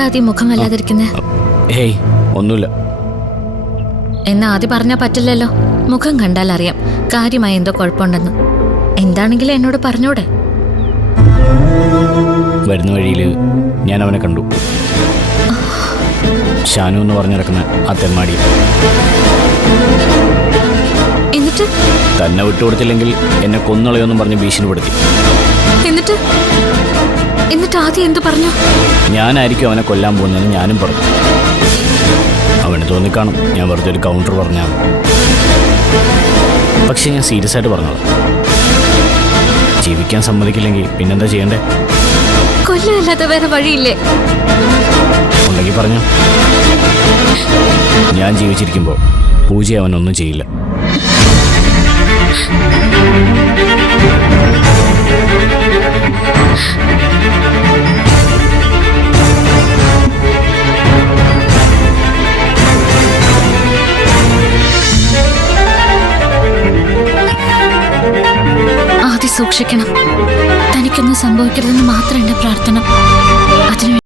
എന്താ ആദ്യം മുഖം വല്ലാതിരിക്കുന്നേ? ഹേയ് ഒന്നുമില്ല. എന്നാ ആദ്യം പറഞ്ഞാ പറ്റില്ലല്ലോ. മുഖം കണ്ടാൽ അറിയാം കാര്യമായി എന്തോ കുഴപ്പമുണ്ടെന്ന്. എന്താണെങ്കിലും എന്നോട് പറഞ്ഞൂടെ? വരുന്ന വഴിയിൽ ഞാൻ അവനെ കണ്ടു. ഷാനു എന്ന് പറഞ്ഞു നടക്കുന്ന ആ തെമ്മാടി. എന്നിട്ട് തന്നെ വിട്ടുകൊടുത്തില്ലെങ്കിൽ എന്നെ കൊന്നളയൊന്നും പറഞ്ഞ് ഭീഷണിപ്പെടുത്തി. എന്നിട്ട് എന്നിട്ട് ആദ്യം എന്തു പറഞ്ഞു? ഞാനായിരിക്കും അവനെ കൊല്ലാൻ പോകുന്നതെന്ന് ഞാനും പറഞ്ഞു. അവന് തോന്നിക്കാണും ഞാൻ വെറുതെ ഒരു കൗണ്ടർ പറഞ്ഞാണ്. പക്ഷെ ഞാൻ സീരിയസ് ആയിട്ട് പറഞ്ഞത്, ജീവിക്കാൻ സമ്മതിക്കില്ലെങ്കിൽ പിന്നെന്താ ചെയ്യണ്ടേ? കൊല്ലല്ലാതെ വേറെ വഴിയില്ലേ? ഉണ്ടെങ്കിൽ പറഞ്ഞു. ഞാൻ ജീവിച്ചിരിക്കുമ്പോൾ പൂജ അവനൊന്നും ചെയ്യില്ല. ആദ്യം സൂക്ഷിക്കണം. തനിക്കൊന്നും സംഭവിക്കരുതെന്ന് മാത്രം എന്റെ പ്രാർത്ഥന. അതിനു